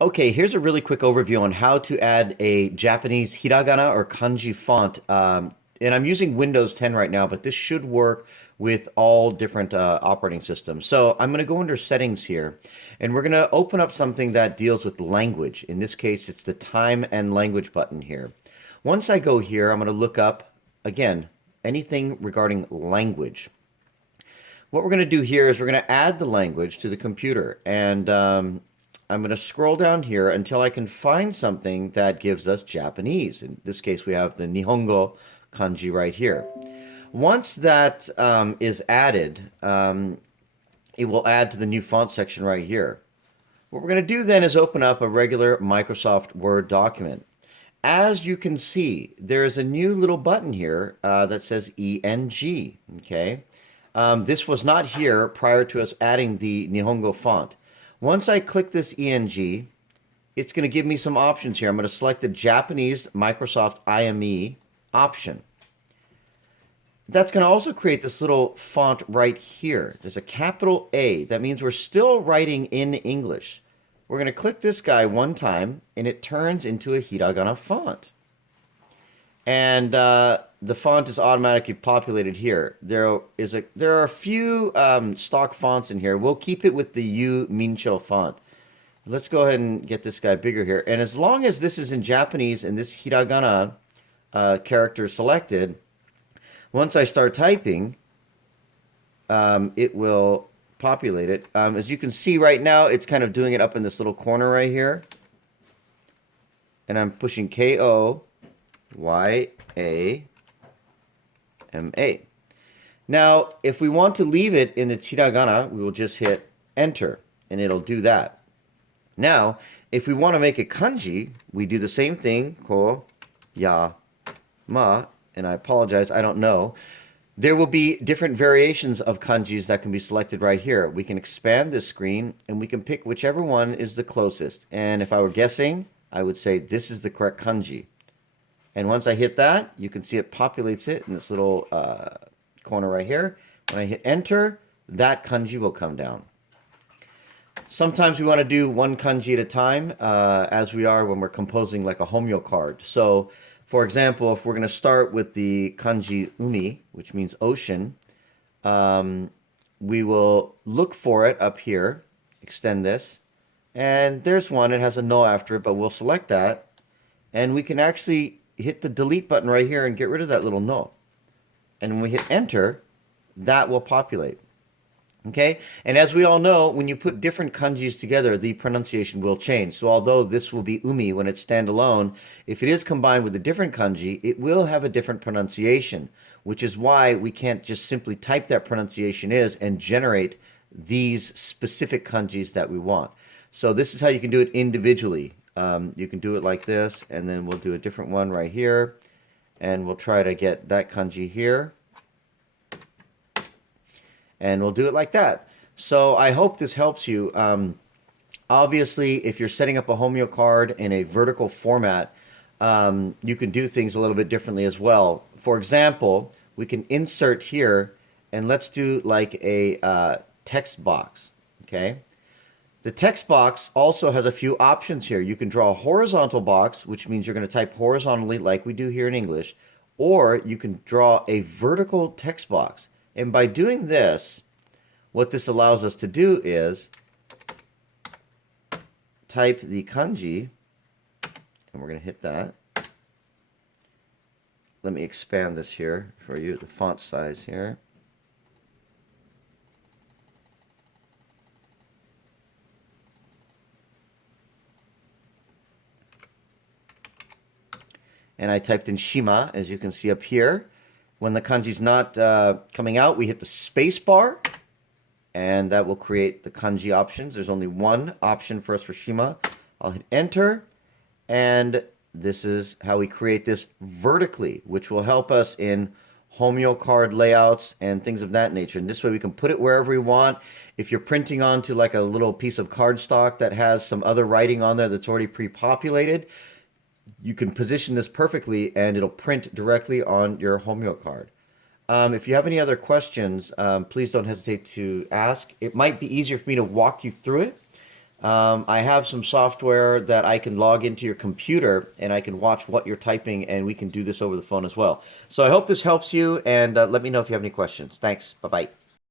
Okay, here's a really quick overview on how to add a Japanese hiragana or kanji font. And I'm using Windows 10 right now, but this should work with all different operating systems. So I'm going to go under settings here, and we're going to open up something that deals with language. In this case, it's the time and language button here. Once I go here, I'm going to look up, again, anything regarding language. What we're going to do here is we're going to add the language to the computer. And I'm going to scroll down here until I can find something that gives us Japanese. In this case, we have the Nihongo kanji right here. Once that is added, it will add to the new font section right here. What we're going to do then is open up a regular Microsoft Word document. As you can see, there is a new little button here that says ENG. Okay, this was not here prior to us adding the Nihongo font. Once I click this ENG, it's going to give me some options here. I'm going to select the Japanese Microsoft IME option. That's going to also create this little font right here. There's a capital A. That means we're still writing in English. We're going to click this guy one time, and it turns into a hiragana font. And the font is automatically populated here. There are a few stock fonts in here. We'll keep it with the Yu Mincho font. Let's go ahead and get this guy bigger here. And as long as this is in Japanese and this hiragana character is selected, once I start typing, it will populate it. As you can see right now, it's kind of doing it up in this little corner right here. And I'm pushing K-O-Y-A-M-A. Now, if we want to leave it in the hiragana, we will just hit enter, and it'll do that. Now, if we want to make a kanji, we do the same thing, ko, ya, ma, and I apologize, I don't know. There will be different variations of kanjis that can be selected right here. We can expand this screen, and we can pick whichever one is the closest. And if I were guessing, I would say this is the correct kanji. And once I hit that, you can see it populates it in this little corner right here. When I hit enter, that kanji will come down. Sometimes we want to do one kanji at a time, as we are when we're composing like a homyo card. So, for example, if we're going to start with the kanji umi, which means ocean, we will look for it up here, extend this, and there's one. It has a no after it, but we'll select that, and we can actually hit the delete button right here and get rid of that little no. And when we hit enter, that will populate. Okay, and as we all know, when you put different kanjis together, the pronunciation will change. So although this will be umi when it's standalone, if it is combined with a different kanji, it will have a different pronunciation, which is why we can't just simply type that pronunciation is and generate these specific kanjis that we want. So this is how you can do it individually. You can do it like this, and then we'll do a different one right here, and we'll try to get that kanji here. And we'll do it like that. So I hope this helps you. Obviously, if you're setting up a homeo card in a vertical format, you can do things a little bit differently as well. For example, we can insert here, and let's do like a text box, okay? The text box also has a few options here. You can draw a horizontal box, which means you're going to type horizontally like we do here in English, or you can draw a vertical text box. And by doing this, what this allows us to do is type the kanji, and we're going to hit that. Let me expand this here for you, the font size here. And I typed in Shima, as you can see up here. When the kanji's not coming out, we hit the space bar, and that will create the kanji options. There's only one option for us for Shima. I'll hit enter, and this is how we create this vertically, which will help us in homeo card layouts and things of that nature. And this way we can put it wherever we want. If you're printing onto like a little piece of cardstock that has some other writing on there that's already pre-populated, you can position this perfectly and it'll print directly on your homeo card. If you have any other questions, please don't hesitate to ask. It might be easier for me to walk you through it, I have some software that I can log into your computer and I can watch what you're typing, and we can do this over the phone as well. So I hope this helps you, and let me know if you have any questions. Thanks. Bye bye.